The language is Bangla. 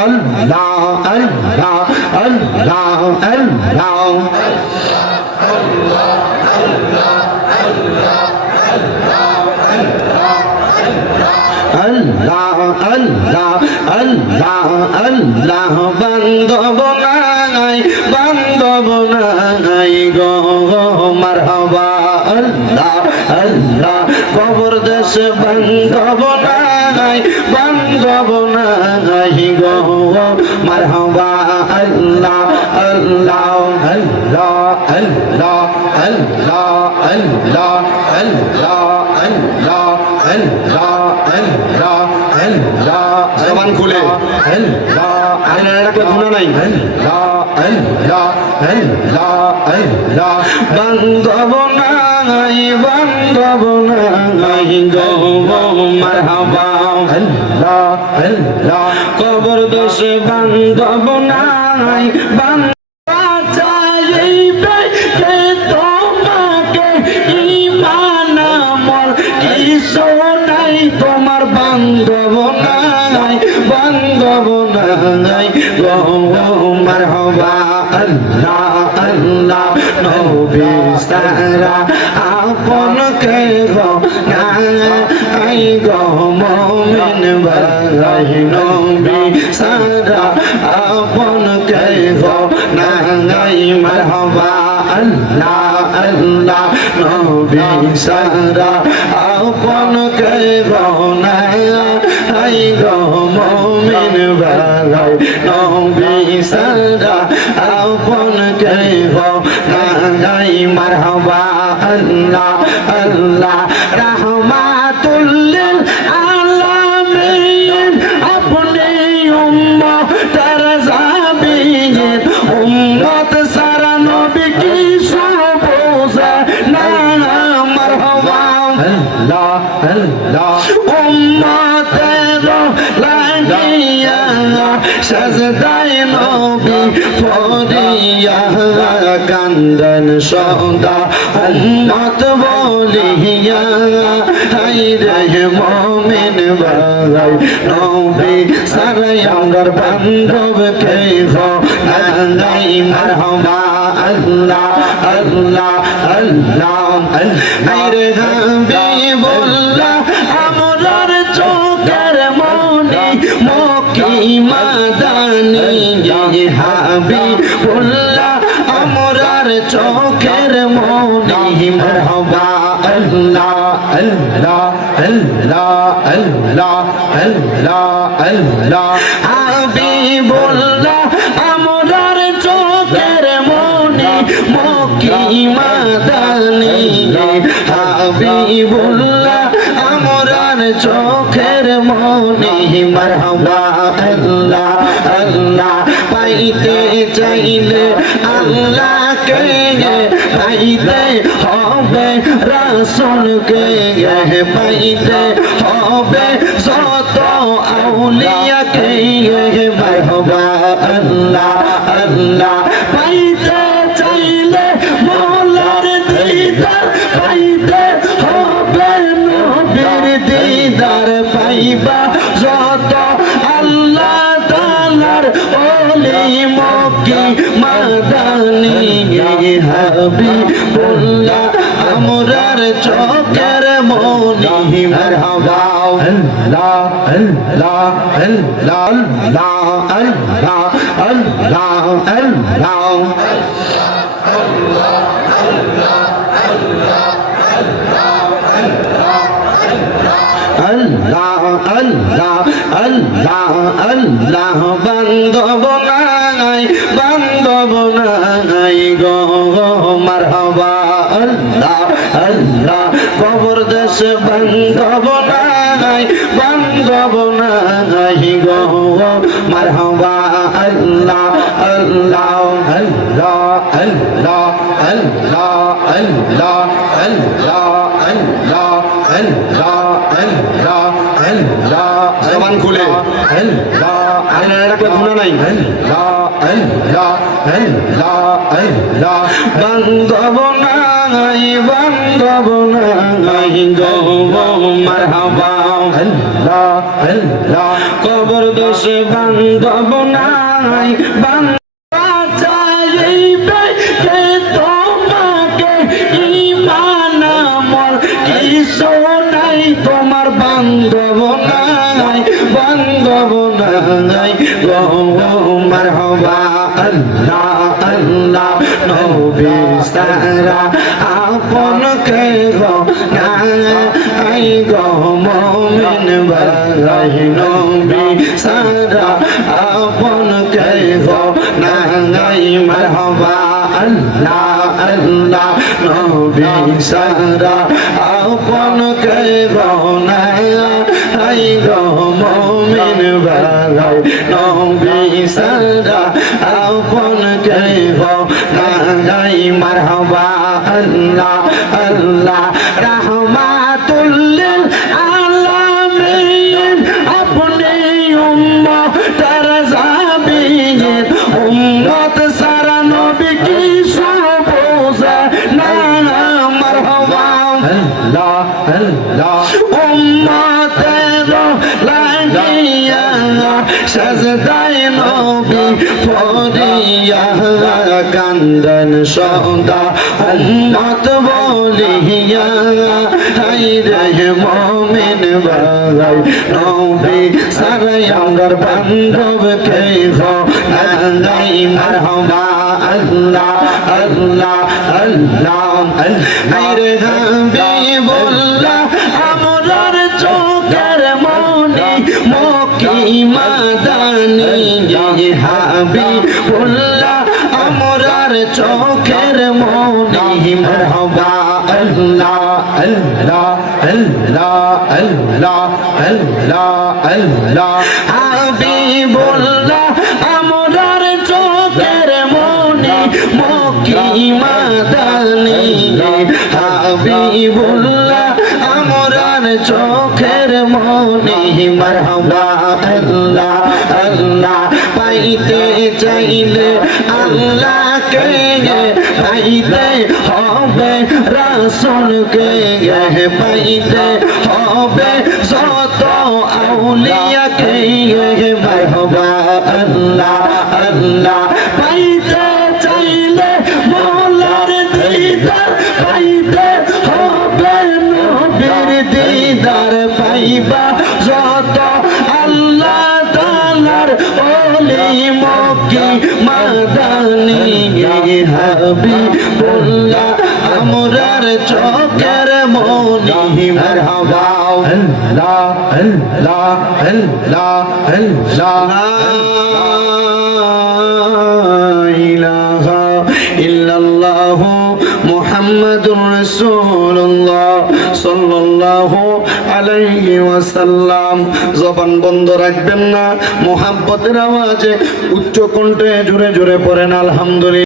Allah, Allah, Allah, Allah. Allah, Allah, Allah, Allah, বান্ধব নাই গো মারহাবা আল্লাহ আল্লাহ কবর দেশ বান্ধব নাই গো মারহাবা আল্লাহ আল্লাহ আল্লাহ আল্লাহ আল্লাহ আল্লাহ আল্লাহ আল্লাহ আল্লাহ আল্লাহ আল্লাহ জবান খুলে আল্লাহ আল্লাহকে গুনাহ নাই আল্লাহ আল্লাহ আল্লাহ আল্লাহ বান্ধব নাই গো মারহাবা আল্লাহ আল্লাহ কবর দোষে বান্ধব নাই তোমার বান্ধব নাই গো মারহাবা আল্লাহ আল্লাহ নবী সারা আপন কে গো নাই গো মুমিন ভাই নবী সারা আপন কে গো নাই মারহাবা আল্লাহ আল্লাহ নবী সারা আপন কে গো নাই গো মুমিন ভাই নবী সারা আপন কে গো নাই মারহাবা আল্লাহ আল্লাহ রাহমাতুল লিল আলামিন আপনি উম্মতের জাবিন উম্মত সারা নবী কি সবুজে না মারহাবা আল্লাহ আল্লাহ উম্মতের লাগিয়া সাজদায় নবী পড়িয়া কান্দন সদা উম্মত বলিয়া হায় রে মুমিন ভাই নবী সারা আমার বান্ধব কে গো নাই মারহাবা আল্লাহ আল্লাহ আল্লাহ হায় রে হাবিবুল্লাহ আমরার চোখের মনি মক্কি মাদানী হাবিবুল্লাহ আমরার চোখের মনি মারহাবা আল্লাহ আল্লাহ আল্লাহ আল্লাহ আল্লাহ আল্লাহ হাবিবুল্লাহ আমরার চোখের মনি মক্কি মাদানী হাবিবুল্লাহ আমরার চোখের মনি মারহাবা আল্লাহ আল্লাহ পাইতে চাইলে আল্লাহকে পাইতে হবে রাসূলকে পাইতে হবে যত আউলিয়াকে মারহাবা আল্লাহ আল্লাহ পাইতে চাইলে মওলার দিদার পাইতে হবে নবীর দিদার পাইবা যত আল্লাহ তাআলার ওলি মক্কি মাদানী হাবিবুল্লাহ আমরার চোখের মনি মারহাবা আল্লাহ আল্লাহ আল্লাহ আল্লাহ আল্লাহ আল্লাহ আল্লাহ আল্লাহ আল্লাহ আল্লাহ বান্ধব নাই গো মারহাবা আল্লাহ আল্লাহ কবর দেশ বান্ধব নাই গো মারহাবা আল্লাহ আল্লাহ আল্লাহ আল্লাহ আল্লাহ আল্লাহ আল্লাহ আল্লাহ আল্লাহ আল্লাহ আল্লাহ জবান খুলে আল্লাহ আল্লাহকে গুনাহ নাই আল্লাহ আল্লাহ আল্লাহ আল্লাহ বান্ধব নাই বান্ধব নাই গো মারহাবা আল্লাহ আল্লাহ কবর দোষে বান্ধব নাই তোমার বান্ধব নাই বান্ধব নাই গো মারহাবা আল্লাহ আল্লাহ নবী সারা আপন কে গো নাই গো মুমিন ভাই নবী সারা আপন কে গো নাই মারহাবা আল্লাহ আল্লাহ নবী সারা আপন কে গো নাই গো মুমিন ভাই নবী সারা আপন কে গো নাই মারহাবা আল্লাহ আল্লাহ রাহমাতুল লিল আলামিন আপনি উম্মতের জাবিন উম্মত সারা নবী কি সবোঝে না মারহাবা আল্লাহ আল্লাহ উম্মতের লাগিয়া সাজদায় নবী পড়িয়া কান্দন সদা উম্মত বলিয়া হায়রে মুমিন ভাই নবী সারাই আমার বান্ধব কে গো নাই মারহাবা আল্লাহ আল্লাহ আল্লাহ হায়রে হাবিবুল্লাহ আমরার চোখের মনি মক্কি মাদানী হাবিবুল্লাহ আমরার চোখের মনি মারহাবা আল্লাহ আল্লাহ আল্লাহ আল্লাহ আল্লাহ আল্লাহ হাবিবুল্লাহ আমরার চোখের মনি মক্কি মাদানী হাবিবুল্লাহ আমরার চোখের মনি মারহাবা আল্লাহ আল্লাহ পাইতে চাইলে আল্লাহকে পাইতে হবে রাসূলকে পাইতে হবে যত আউলিয়াকে মারহাবা আল্লাহ আল্লাহ পাইতে চাইলে মওলার দিদার পাইতে হবে নবীর দিদার পাইবা যত আল্লাহ তাআলার ওলি মক্কি মাদানী হাবিবুল্লাহ আমরার চোখের মনি মারহাবা আল্লাহ আল্লাহ আল্লাহ আল্লাহ ইলাহা ইল্লাল্লাহু মুহাম্মাদুর রাসূলুল্লাহ সাল্লাল্লাহু আলাইহি ওয়াসাল্লাম জবান বন্ধ রাখবেন না মুহাব্বতের আওয়াজে উচ্চ কণ্ঠে জোরে জোরে পড়েন আলহামদুলিল্লাহ।